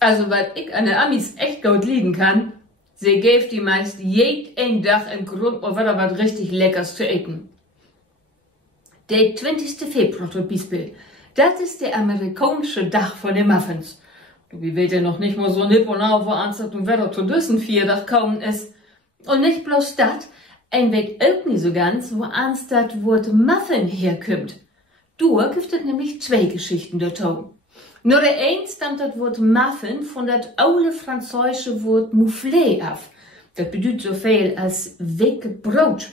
Also, weil ich an den Amis echt gut liegen kann, sie gäf die meist jeden Tag einen Grund, um wieder was richtig Leckers zu essen. Der 20. Februar zum Beispiel, das ist der amerikanische Tag von den Muffins. Wie will der noch nicht mal so nipp und auf, wo anstatt und Wetter zu düssen 4 Tag kaum ist. Und nicht bloß das, ein weet auch nie so ganz, wo anstatt Wort Muffin herkommt. Du gibt es nämlich 2 Geschichten dazu. Nur der eine stammt das Wort Muffin von das alte französische Wort Mouflé ab. Das bedeutet so viel als wecke Brot.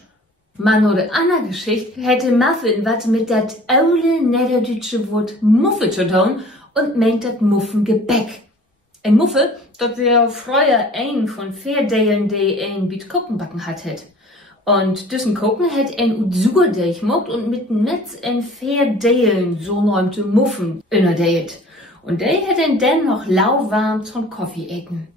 Man nur der andere Geschichte hätte Muffin was mit das alte niederdeutsche Wort Muffe zu tun und meint das Muffengebäck. Ein Muffe, das wäre früher ein von 4 Deilen, die ein Bit Kuchenbacken hat. Und diesen Kuchen hat ein Surdeig gemacht und mit dem Netz ein 4 Deilen so neumte Muffen innerdeilt. Und der hat ihn dann noch lauwarm zum Kaffee essen.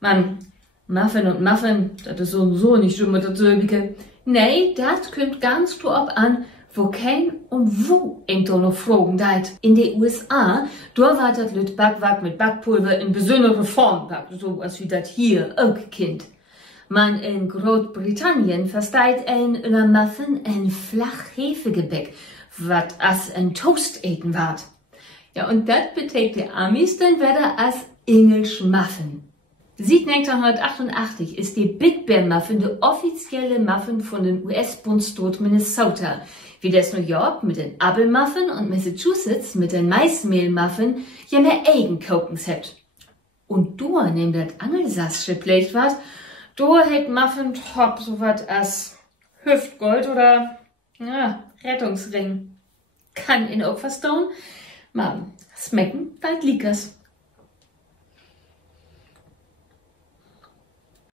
Mann, Muffin und Muffin, das ist so nicht immer das Söbige. Nee, das kommt ganz drauf an, wo kein und wo ento noch fragen deit. In den USA, da war das Lüt Backwerk mit Backpulver in besondere Form backt, so als wie das hier auch Kind. Man in Großbritannien versteht ein Muffin ein Flachhefegebäck, wat as ein Toast eten ward. Ja, und das beträgt die Amis dann wieder als Englisch Muffin. Seit 1988 ist die Big Bear Muffin der offizielle Muffin von den US-Bundesstaat Minnesota, wie das New York mit den Apfelmuffin und Massachusetts mit den Maismehlmuffin ja mehr eigen Kokens hat. Und du, neben das angelsassische Plate wat, du hätt Muffin top so wat as Hüftgold oder, ja, Rettungsring. Kann ihn auch verstauen? Man, schmecken, bald liegers.